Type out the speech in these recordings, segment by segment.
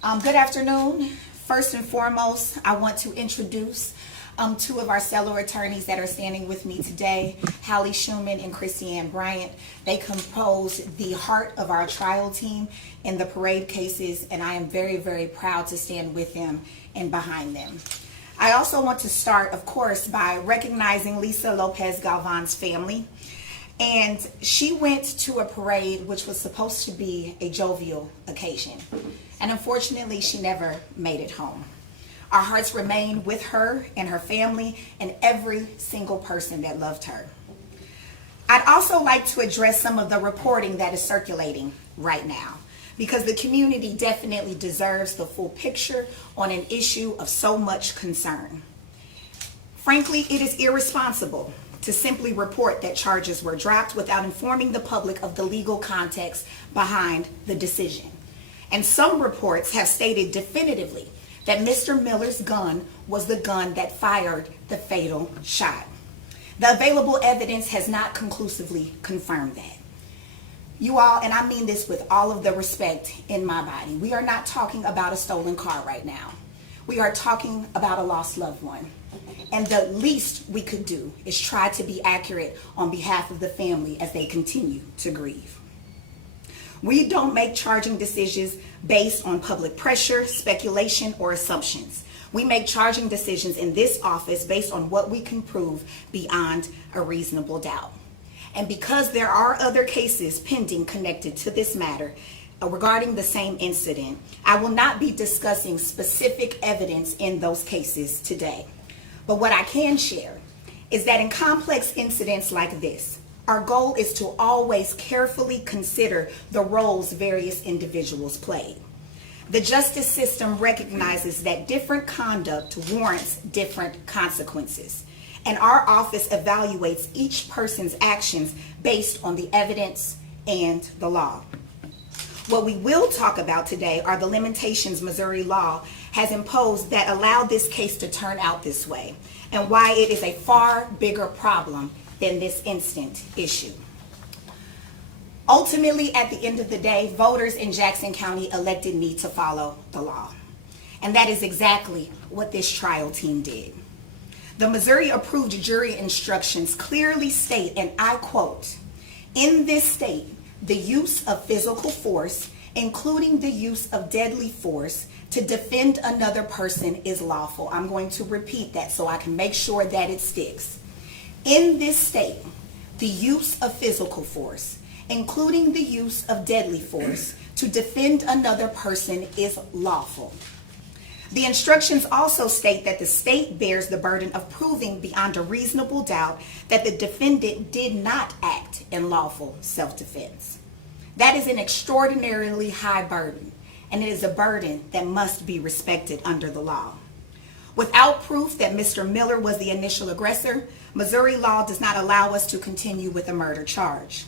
Good afternoon. First and foremost, I want to introduce two of our fellow attorneys that are standing with me today, Hallie Schumann and Christiane Bryant. They compose the heart of our trial team in the parade cases, and I am very, very proud to stand with them and behind them. I also want to start, of course, by recognizing Lisa Lopez Galvan's family. And she went to a parade which was supposed to be a jovial occasion. And unfortunately, she never made it home. Our hearts remain with her and her family and every single person that loved her. I'd also like to address some of the reporting that is circulating right now, because the community definitely deserves the full picture on an issue of so much concern. Frankly, it is irresponsible to simply report that charges were dropped without informing the public of the legal context behind the decision. And some reports have stated definitively that Mr. Miller's gun was the gun that fired the fatal shot. The available evidence has not conclusively confirmed that. You all, and I mean this with all of the respect in my body, we are not talking about a stolen car right now. We are talking about a lost loved one. And the least we could do is try to be accurate on behalf of the family as they continue to grieve. We don't make charging decisions based on public pressure, speculation, or assumptions. We make charging decisions in this office based on what we can prove beyond a reasonable doubt. And because there are other cases pending connected to this matter regarding the same incident, I will not be discussing specific evidence in those cases today. But what I can share is that in complex incidents like this, our goal is to always carefully consider the roles various individuals played. The justice system recognizes that different conduct warrants different consequences, and our office evaluates each person's actions based on the evidence and the law. What we will talk about today are the limitations Missouri law has imposed that allow this case to turn out this way, and why it is a far bigger problem than this instant issue. Ultimately, at the end of the day, voters in Jackson County elected me to follow the law. And that is exactly what this trial team did. The Missouri approved jury instructions clearly state, and I quote, "In this state, the use of physical force, including the use of deadly force, to defend another person is lawful." I'm going to repeat that so I can make sure that it sticks. In this state, the use of physical force, including the use of deadly force, to defend another person is lawful. The instructions also state that the state bears the burden of proving beyond a reasonable doubt that the defendant did not act in lawful self-defense. That is an extraordinarily high burden, and it is a burden that must be respected under the law. Without proof that Mr. Miller was the initial aggressor, Missouri law does not allow us to continue with a murder charge.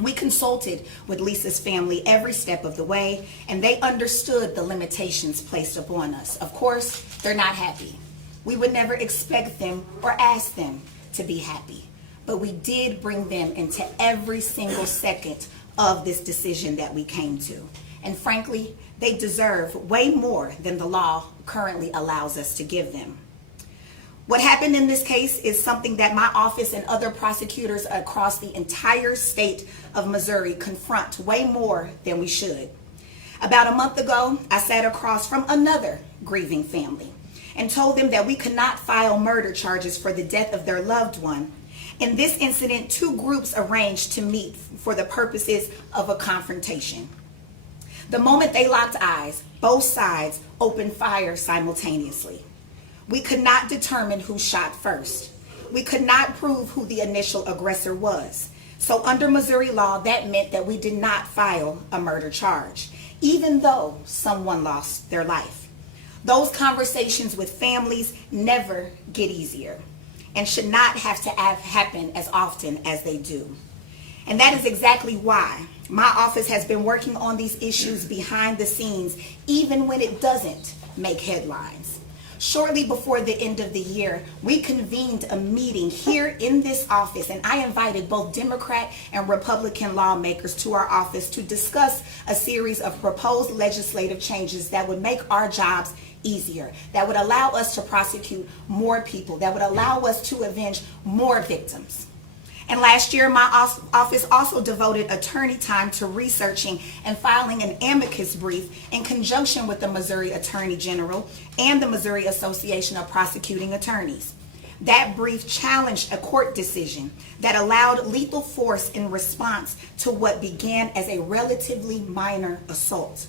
We consulted with Lisa's family every step of the way, and they understood the limitations placed upon us. Of course, they're not happy. We would never expect them or ask them to be happy, but we did bring them into every single second of this decision that we came to. And frankly, they deserve way more than the law currently allows us to give them. What happened in this case is something that my office and other prosecutors across the entire state of Missouri confront way more than we should. About a month ago, I sat across from another grieving family and told them that we could not file murder charges for the death of their loved one. In this incident, two groups arranged to meet for the purposes of a confrontation. The moment they locked eyes, both sides opened fire simultaneously. We could not determine who shot first. We could not prove who the initial aggressor was. So under Missouri law, that meant that we did not file a murder charge, even though someone lost their life. Those conversations with families never get easier and should not have to happen as often as they do. And that is exactly why my office has been working on these issues behind the scenes, even when it doesn't make headlines. Shortly before the end of the year, we convened a meeting here in this office, and I invited both Democrat and Republican lawmakers to our office to discuss a series of proposed legislative changes that would make our jobs easier, that would allow us to prosecute more people, that would allow us to avenge more victims. And last year, my office also devoted attorney time to researching and filing an amicus brief in conjunction with the Missouri Attorney General and the Missouri Association of Prosecuting Attorneys. That brief challenged a court decision that allowed lethal force in response to what began as a relatively minor assault.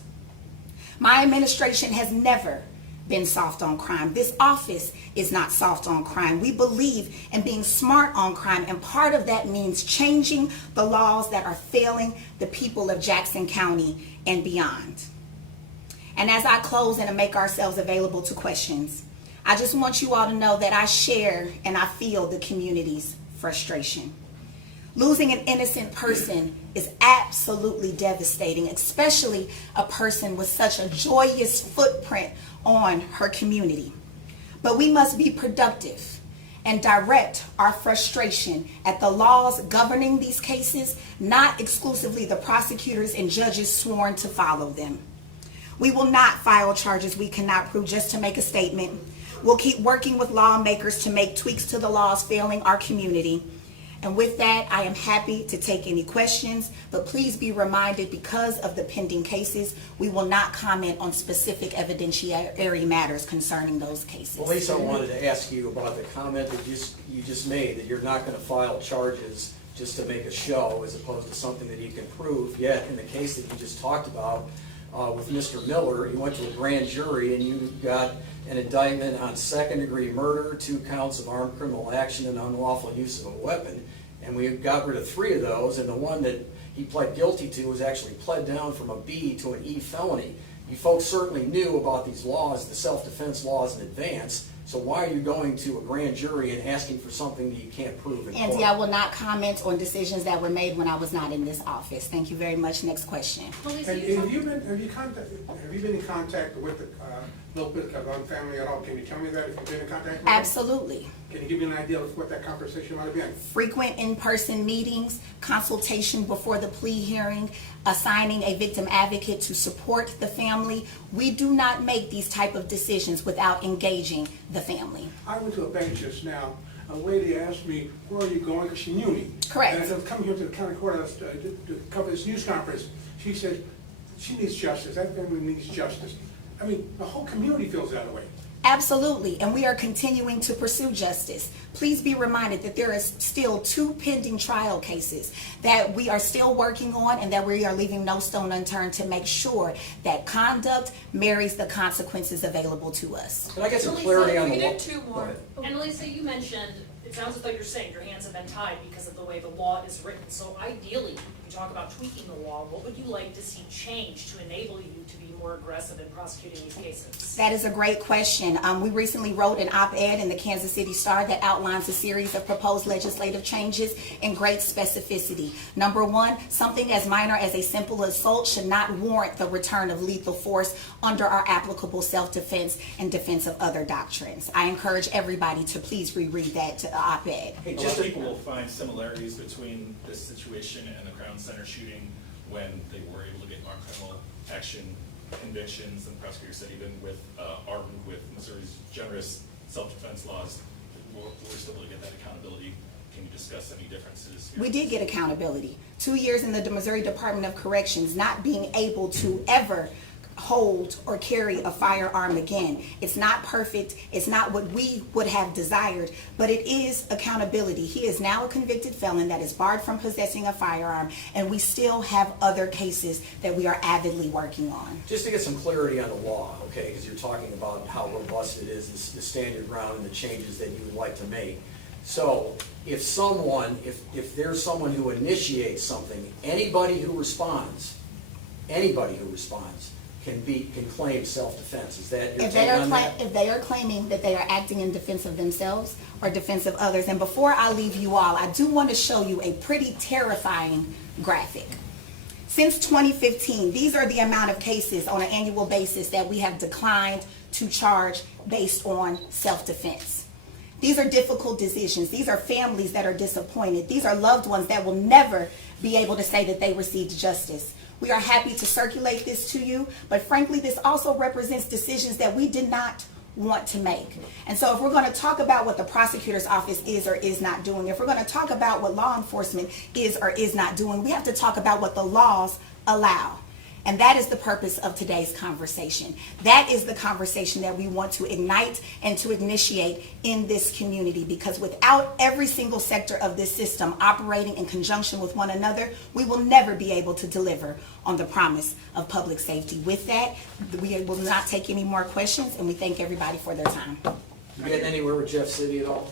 My administration has never been soft on crime. This office is not soft on crime. We believe in being smart on crime, and part of that means changing the laws that are failing the people of Jackson County and beyond. And as I close and make ourselves available to questions, I just want you all to know that I share and I feel the community's frustration. Losing an innocent person is absolutely devastating, especially a person with such a joyous footprint on her community. But we must be productive and direct our frustration at the laws governing these cases, not exclusively the prosecutors and judges sworn to follow them. We will not file charges we cannot prove just to make a statement. We'll keep working with lawmakers to make tweaks to the laws failing our community. And with that, I am happy to take any questions, but please be reminded, because of the pending cases, we will not comment on specific evidentiary matters concerning those cases. Well, Lisa, I wanted to ask you about the comment that you just made, that you're not going to file charges just to make a show as opposed to something that you can prove. Yet, in the case that you just talked about with Mr. Miller, you went to a grand jury and you got an indictment on second-degree murder, 2 counts of armed criminal action, and unlawful use of a weapon. And we got rid of 3 of those, and the one that he pled guilty to was actually pled down from a B to an E felony. You folks certainly knew about these laws, the self-defense laws, in advance. So why are you going to a grand jury and asking for something that you can't prove in court? Andy, I will not comment on decisions that were made when I was not in this office. Thank you very much. Next question. Have you been in contact with the Lopez Calderon family at all? Can you tell me that, if you've been in contact with them? Absolutely. Can you give me an idea of what that conversation might have been? Frequent in-person meetings, consultation before the plea hearing, assigning a victim advocate to support the family. We do not make these type of decisions without engaging the family. I went to a bank just now. A lady asked me, where are you going? Because she knew me. Correct. And as I was coming here to the county courthouse to cover this news conference, she said, she needs justice. That family needs justice. I mean, the whole community feels that way. Absolutely, and we are continuing to pursue justice. Please be reminded that there is still 2 pending trial cases that we are still working on, and that we are leaving no stone unturned to make sure that conduct marries the consequences available to us. Can I get some clarity on the law? 2 more. And Lisa, you mentioned, it sounds as though you're saying your hands have been tied because of the way the law is written. So ideally, you talk about tweaking the law, what would you like to see change to enable you to be more aggressive in prosecuting these cases? That is a great question. We recently wrote an op-ed in the Kansas City Star that outlines a series of proposed legislative changes in great specificity. Number 1, something as minor as a simple assault should not warrant the return of lethal force under our applicable self-defense and defense of other doctrines. I encourage everybody to please reread that op-ed. Hey, A lot of people will find similarities between this situation and the Crown Center shooting, when they were able to get armed criminal action convictions, and the prosecutor said even with armed with Missouri's generous self-defense laws, we're still able to get that accountability. Can you discuss any differences here? We did get accountability. 2 years in the Missouri Department of Corrections not being able to ever hold or carry a firearm again. It's not perfect. It's not what we would have desired, but it is accountability. He is now a convicted felon that is barred from possessing a firearm, and we still have other cases that we are avidly working on. Just to get some clarity on the law, okay, because you're talking about how robust it is, the stand your ground and the changes that you would like to make. So if there's someone who initiates something, anybody who responds can claim self-defense. Is that your take on that? If they are claiming that they are acting in defense of themselves or defense of others. And before I leave you all, I do want to show you a pretty terrifying graphic. Since 2015, these are the amount of cases on an annual basis that we have declined to charge based on self-defense. These are difficult decisions. These are families that are disappointed. These are loved ones that will never be able to say that they received justice. We are happy to circulate this to you, but frankly, this also represents decisions that we did not want to make. And so if we're going to talk about what the prosecutor's office is or is not doing, if we're going to talk about what law enforcement is or is not doing, we have to talk about what the laws allow. And that is the purpose of today's conversation. That is the conversation that we want to ignite and to initiate in this community, because without every single sector of this system operating in conjunction with one another, we will never be able to deliver on the promise of public safety. With that, we will not take any more questions, and we thank everybody for their time. You getting anywhere with Jeff City at all?